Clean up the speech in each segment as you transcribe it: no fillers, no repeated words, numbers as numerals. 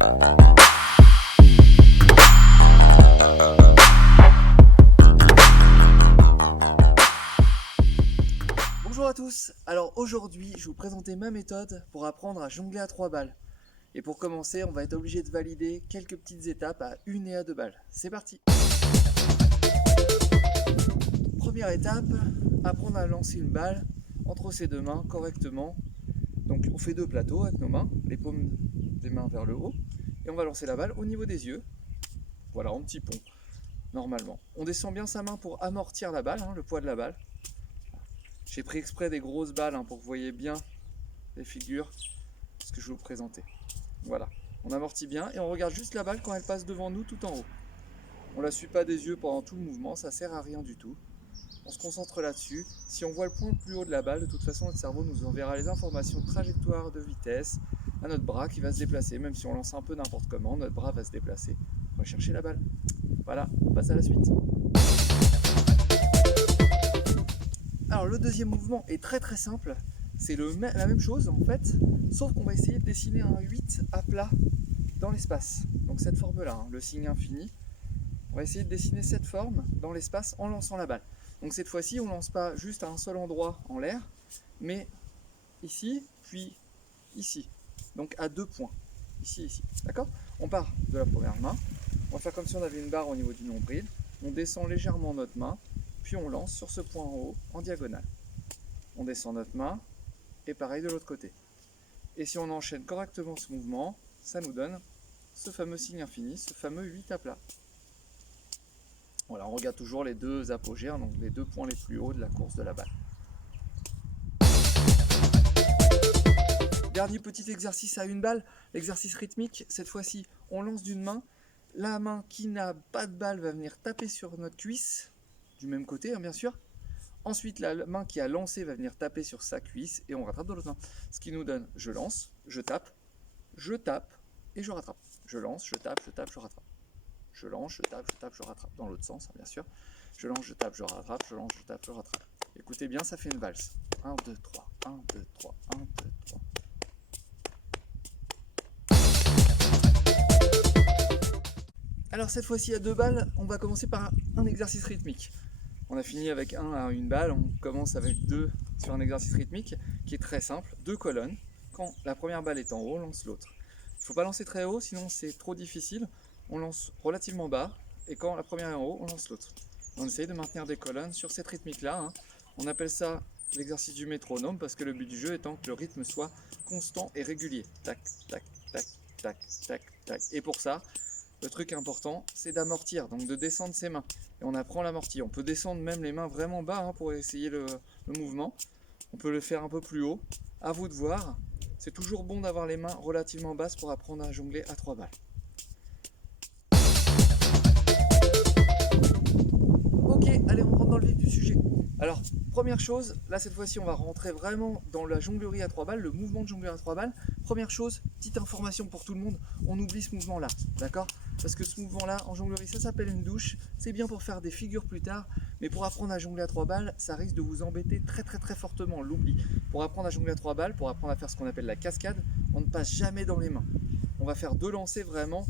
Bonjour à tous, alors aujourd'hui je vais vous présenter ma méthode pour apprendre à jongler à 3 balles. Et pour commencer, on va être obligé de valider quelques petites étapes à 1 et à 2 balles. C'est parti! Première étape, apprendre à lancer une balle entre ses deux mains correctement. Donc on fait 2 plateaux avec nos mains, les paumes des mains vers le haut, et on va lancer la balle au niveau des yeux. Voilà, en petit pont, normalement. On descend bien sa main pour amortir la balle, le poids de la balle. J'ai pris exprès des grosses balles pour que vous voyez bien les figures, ce que je vais vous présenter. Voilà, on amortit bien et on regarde juste la balle quand elle passe devant nous tout en haut. On ne la suit pas des yeux pendant tout le mouvement, ça sert à rien du tout. On se concentre là-dessus. Si on voit le point le plus haut de la balle, de toute façon notre cerveau nous enverra les informations de trajectoire, de vitesse à notre bras qui va se déplacer. Même si on lance un peu n'importe comment, notre bras va se déplacer. On va chercher la balle. Voilà, on passe à la suite. Alors le deuxième mouvement est très simple. C'est la même chose en fait, sauf qu'on va essayer de dessiner un 8 à plat dans l'espace. Donc cette forme-là, le signe infini. On va essayer de dessiner cette forme dans l'espace en lançant la balle. Donc cette fois-ci, on ne lance pas juste à un seul endroit en l'air, mais ici, puis ici. Donc à 2 points. Ici, ici. D'accord? On part de la première main. On va faire comme si on avait une barre au niveau du nombril. On descend légèrement notre main, puis on lance sur ce point en haut, en diagonale. On descend notre main, et pareil de l'autre côté. Et si on enchaîne correctement ce mouvement, ça nous donne ce fameux signe infini, ce fameux 8 à plat. Voilà, on regarde toujours les 2 apogées, donc les 2 points les plus hauts de la course de la balle. Dernier petit exercice à 1 balle, l'exercice rythmique. Cette fois-ci, on lance d'une main. La main qui n'a pas de balle va venir taper sur notre cuisse, du même côté bien sûr. Ensuite, la main qui a lancé va venir taper sur sa cuisse et on rattrape de l'autre main. Ce qui nous donne, je lance, je tape et je rattrape. Je lance, je tape, je rattrape. Je lance, je tape, je rattrape. Dans l'autre sens, bien sûr. Je lance, je tape, je rattrape, je lance, je tape, je rattrape. Écoutez bien, ça fait une valse. 1, 2, 3, 1, 2, 3, 1, 2, 3. Alors cette fois-ci à 2 balles, on va commencer par un exercice rythmique. On a fini avec 1 à 1 balle, on commence avec 2 sur un exercice rythmique qui est très simple. 2 colonnes. Quand la première balle est en haut, on lance l'autre. Il ne faut pas lancer très haut, sinon c'est trop difficile. On lance relativement bas, et quand la première est en haut, on lance l'autre. On essaye de maintenir des colonnes sur cette rythmique-là. On appelle ça l'exercice du métronome, parce que le but du jeu étant que le rythme soit constant et régulier. Tac, tac, tac, tac, tac, tac. Et pour ça, le truc important, c'est d'amortir, donc de descendre ses mains. Et on apprend l'amorti. On peut descendre même les mains vraiment bas pour essayer le mouvement. On peut le faire un peu plus haut. À vous de voir. C'est toujours bon d'avoir les mains relativement basses pour apprendre à jongler à 3 balles. Ok, allez, on rentre dans le vif du sujet. Alors, première chose, là cette fois-ci on va rentrer vraiment dans la jonglerie à 3 balles, le mouvement de jonglerie à 3 balles. Première chose, petite information pour tout le monde, on oublie ce mouvement-là, d'accord? Parce que ce mouvement-là, en jonglerie, ça s'appelle une douche. C'est bien pour faire des figures plus tard, mais pour apprendre à jongler à 3 balles, ça risque de vous embêter très fortement, on l'oublie. Pour apprendre à jongler à 3 balles, pour apprendre à faire ce qu'on appelle la cascade, on ne passe jamais dans les mains. On va faire 2 lancers vraiment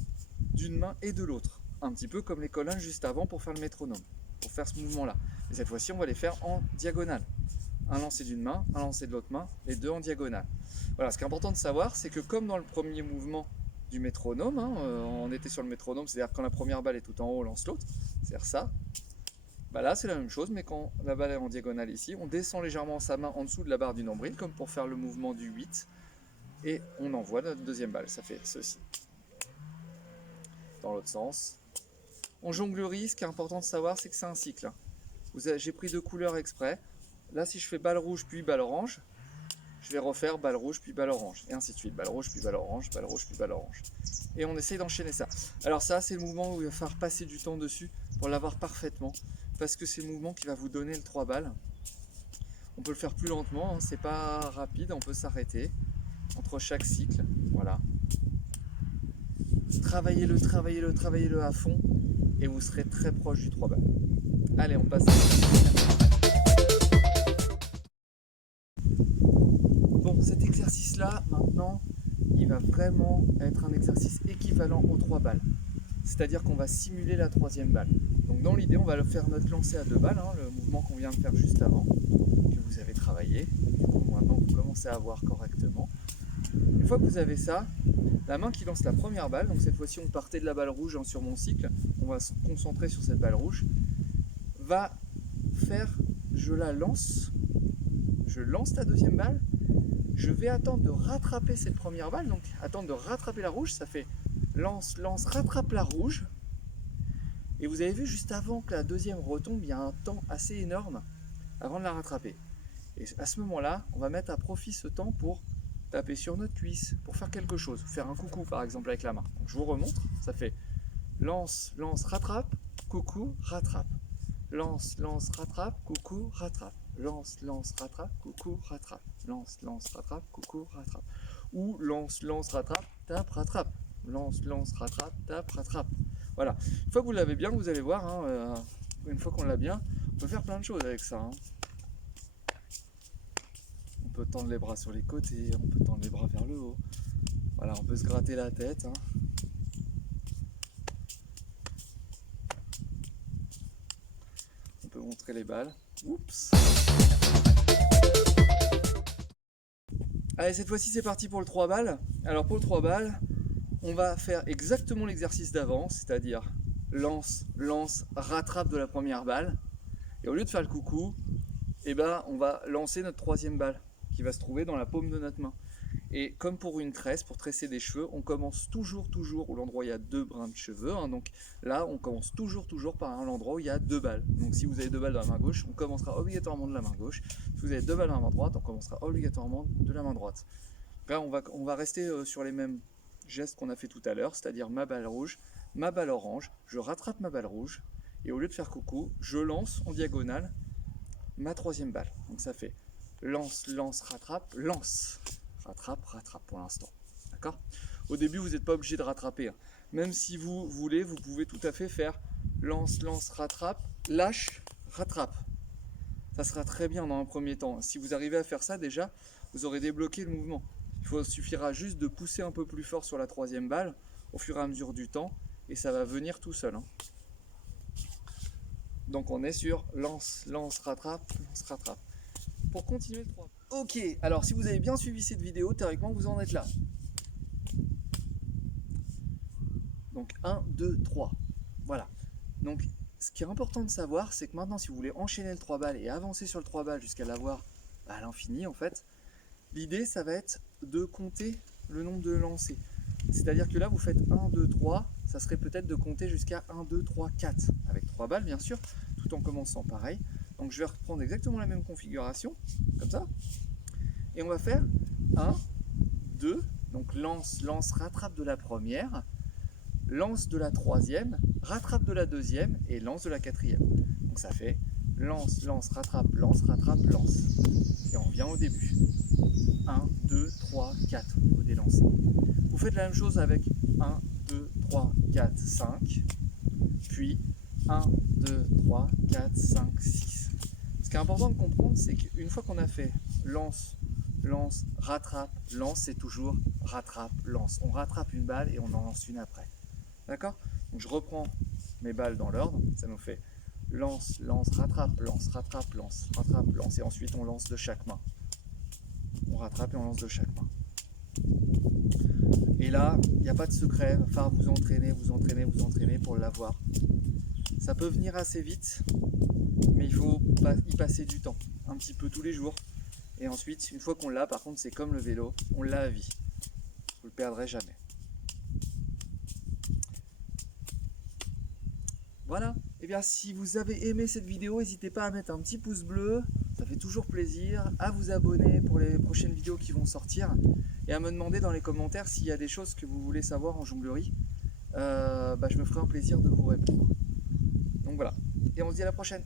d'une main et de l'autre. Un petit peu comme les colonnes juste avant pour faire le métronome, pour faire ce mouvement-là. Et cette fois-ci, on va les faire en diagonale. Un lancer d'une main, un lancer de l'autre main, les 2 en diagonale. Voilà, ce qui est important de savoir, c'est que comme dans le premier mouvement du métronome, on était sur le métronome, c'est-à-dire quand la première balle est tout en haut, on lance l'autre, c'est-à-dire ça. Bah là, c'est la même chose, mais quand la balle est en diagonale ici, on descend légèrement sa main en dessous de la barre du nombril, comme pour faire le mouvement du 8, et on envoie notre deuxième balle, ça fait ceci. Dans l'autre sens. En jonglerie, ce qui est important de savoir, c'est que c'est un cycle. J'ai pris 2 couleurs exprès. Là, si je fais balle rouge puis balle orange, je vais refaire balle rouge puis balle orange. Et ainsi de suite. Balle rouge puis balle orange, balle rouge puis balle orange. Et on essaye d'enchaîner ça. Alors ça, c'est le mouvement où il va falloir passer du temps dessus pour l'avoir parfaitement. Parce que c'est le mouvement qui va vous donner le 3 balles. On peut le faire plus lentement, c'est pas rapide, on peut s'arrêter entre chaque cycle. Voilà. Travaillez-le à fond et vous serez très proche du 3 balles. Allez, on passe. Bon, cet exercice-là, maintenant, il va vraiment être un exercice équilibré équivalent aux 3 balles. C'est-à-dire qu'on va simuler la troisième balle. Donc dans l'idée, on va faire notre lancer à 2 balles, hein, le mouvement qu'on vient de faire juste avant, que vous avez travaillé. Du coup, maintenant, vous commencez à voir correctement. Une fois que vous avez ça, la main qui lance la première balle, donc cette fois-ci on partait de la balle rouge hein, sur mon cycle, on va se concentrer sur cette balle rouge, va faire, je la lance, je lance la deuxième balle, je vais attendre de rattraper cette première balle, donc attendre de rattraper la rouge, ça fait lance, lance, rattrape la rouge, et vous avez vu juste avant que la deuxième retombe, il y a un temps assez énorme avant de la rattraper. Et à ce moment-là, on va mettre à profit ce temps pour taper sur notre cuisse, pour faire quelque chose, faire un coucou par exemple avec la main. Donc, je vous remontre, ça fait lance, lance, rattrape, coucou, rattrape. Lance, lance, rattrape, coucou, rattrape. Lance, lance, rattrape, coucou, rattrape. Lance, lance, rattrape, coucou, rattrape. Ou lance, lance, rattrape, tape, rattrape. Lance, lance, rattrape, tape, rattrape. Voilà. Une fois que vous l'avez bien, vous allez voir, hein, une fois qu'on l'a bien, on peut faire plein de choses avec ça. Hein. On peut tendre les bras sur les côtés, on peut tendre les bras vers le haut. Voilà, on peut se gratter la tête. Hein. On peut montrer les balles. Oups. Allez, cette fois-ci, c'est parti pour le 3 balles. Alors, pour le 3 balles, on va faire exactement l'exercice d'avant, c'est-à-dire lance, lance, rattrape de la première balle. Et au lieu de faire le coucou, eh ben, on va lancer notre troisième balle qui va se trouver dans la paume de notre main. Et comme pour une tresse, pour tresser des cheveux, on commence toujours au l'endroit où il y a 2 brins de cheveux. Hein. Donc là, on commence toujours par l'endroit où il y a 2 balles. Donc si vous avez 2 balles dans la main gauche, on commencera obligatoirement de la main gauche. Si vous avez 2 balles dans la main droite, on commencera obligatoirement de la main droite. Là, on va rester sur les mêmes gestes qu'on a fait tout à l'heure, c'est-à-dire ma balle rouge, ma balle orange, je rattrape ma balle rouge, et au lieu de faire coucou, je lance en diagonale ma troisième balle. Donc ça fait lance, lance, rattrape, lance. Rattrape, rattrape pour l'instant. D'accord ? Au début, vous n'êtes pas obligé de rattraper. Hein. Même si vous voulez, vous pouvez tout à fait faire lance, lance, rattrape, lâche, rattrape. Ça sera très bien dans un premier temps. Si vous arrivez à faire ça, déjà, vous aurez débloqué le mouvement. Il suffira juste de pousser un peu plus fort sur la troisième balle au fur et à mesure du temps et ça va venir tout seul. Hein. Donc on est sur lance, lance, rattrape, lance, rattrape. Pour continuer le 3. Ok, alors si vous avez bien suivi cette vidéo, théoriquement vous en êtes là. Donc 1, 2, 3. Voilà. Donc ce qui est important de savoir, c'est que maintenant si vous voulez enchaîner le 3 balles et avancer sur le 3 balles jusqu'à l'avoir à l'infini en fait, l'idée ça va être de compter le nombre de lancers. C'est-à-dire que là vous faites 1, 2, 3, ça serait peut-être de compter jusqu'à 1, 2, 3, 4. Avec 3 balles bien sûr, tout en commençant pareil. Donc je vais reprendre exactement la même configuration, comme ça. Et on va faire 1, 2, donc lance, lance, rattrape de la première, lance de la troisième, rattrape de la deuxième et lance de la quatrième. Donc ça fait lance, lance, rattrape, lance, lance. Et on revient au début. 1, 2, 3, 4 au niveau des lancers. Vous faites la même chose avec 1, 2, 3, 4, 5, puis 1, 2, 3, 4, 5, 6. Ce qui est important de comprendre, c'est qu'une fois qu'on a fait lance, lance, rattrape, lance, c'est toujours rattrape, lance. On rattrape une balle et on en lance une après. D'accord ? Donc je reprends mes balles dans l'ordre, ça nous fait lance, lance, rattrape, lance, rattrape, lance, rattrape, lance, et ensuite on lance de chaque main. On rattrape et on lance de chaque main. Et là, il n'y a pas de secret, il va falloir vous entraîner, vous entraîner, vous entraîner pour l'avoir. Ça peut venir assez vite, mais il faut y passer du temps, un petit peu tous les jours. Et ensuite, une fois qu'on l'a, par contre, c'est comme le vélo, on l'a à vie. Vous ne le perdrez jamais. Voilà. Et bien, si vous avez aimé cette vidéo, n'hésitez pas à mettre un petit pouce bleu, ça fait toujours plaisir, à vous abonner pour les prochaines vidéos qui vont sortir, et à me demander dans les commentaires s'il y a des choses que vous voulez savoir en jonglerie. Je me ferai un plaisir de vous répondre. Donc voilà. Et on se dit à la prochaine.